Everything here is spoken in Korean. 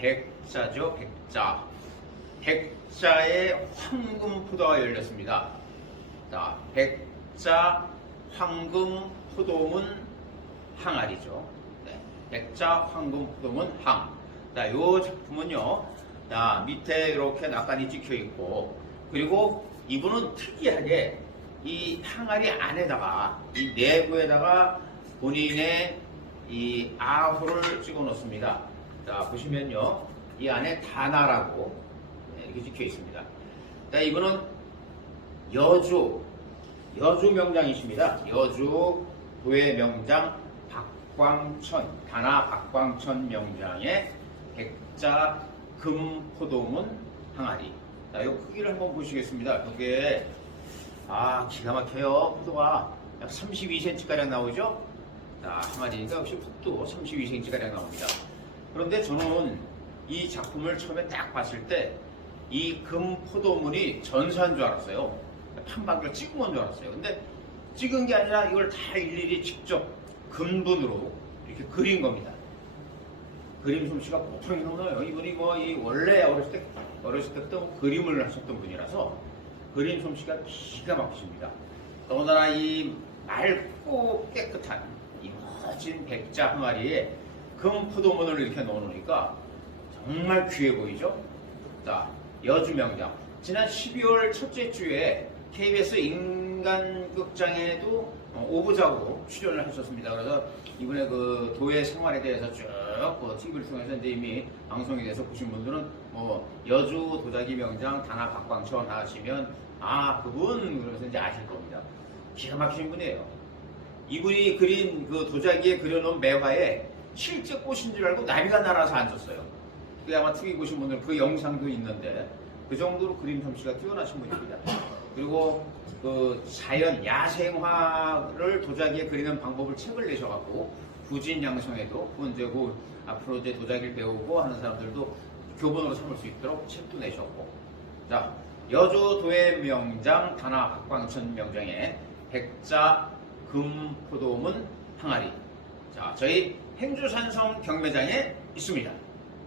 백자죠, 백자. 백자의 황금 포도가 열렸습니다. 자, 백자 황금 포도문 항아리죠. 네, 백자 황금 포도문 항. 자, 요 작품은요. 자, 밑에 이렇게 낙관이 찍혀 있고, 그리고 이분은 특이하게 이 항아리 안에다가, 이 내부에다가 본인의 이 아호를 찍어 놓습니다. 자, 보시면요. 이 안에 다나라고 네, 이렇게 찍혀 있습니다. 자, 이분은 여주, 여주 명장이십니다. 여주 도의 명장 박광천, 다나 박광천 명장의 백자 금포도문 항아리. 자, 이 크기를 한번 보시겠습니다. 이게 아 기가 막혀요. 포도가 약 32cm가량 나오죠? 자, 항아리니까 역시 폭도 32cm가량 나옵니다. 그런데 저는 이 작품을 처음에 딱 봤을 때 이 금포도문이 전사인 줄 알았어요. 판박을 찍은 건 줄 알았어요. 근데 찍은 게 아니라 이걸 다 일일이 직접 금분으로 이렇게 그린 겁니다. 그림 솜씨가 보통이 넘어요. 이분이 뭐 이 원래 어렸을 때 어렸을 때부터 그림을 하셨던 분이라서 그림 솜씨가 기가 막히십니다. 더군다나 이 맑고 깨끗한 이 멋진 백자 항아리에 금포도문을 이렇게 넣어놓으니까 정말 귀해 보이죠? 자, 여주명장. 지난 12월 첫째 주에 KBS 인간극장에도 어, 오부작으로 출연을 하셨습니다. 그래서 이번에 그 도의 생활에 대해서 쭉그 TV를 통해서 이제 이미 방송에 대해서 보신 분들은 뭐 여주 도자기 명장 다나 박광천 하시면 아 그분 그러면서 이제 아실 겁니다. 기가 막히신 분이에요. 이분이 그린 그 도자기에 그려놓은 매화에 실제 꽃인 줄 알고 나비가 날아서 앉았어요. 그 아마 TV 보신 분들 그 영상도 있는데 그 정도로 그림 솜씨가 뛰어나신 분입니다. 그리고 그 자연 야생화를 도자기에 그리는 방법을 책을 내셔갖고 부진 양성에도 그 이제 그 앞으로 이제 도자기를 배우고 하는 사람들도 교본으로 삼을 수 있도록 책도 내셨고 자 여주 도의 명장 다나 박광천 명장의 백자 금포도문 항아리 자 저희 행주산성 경매장에 있습니다.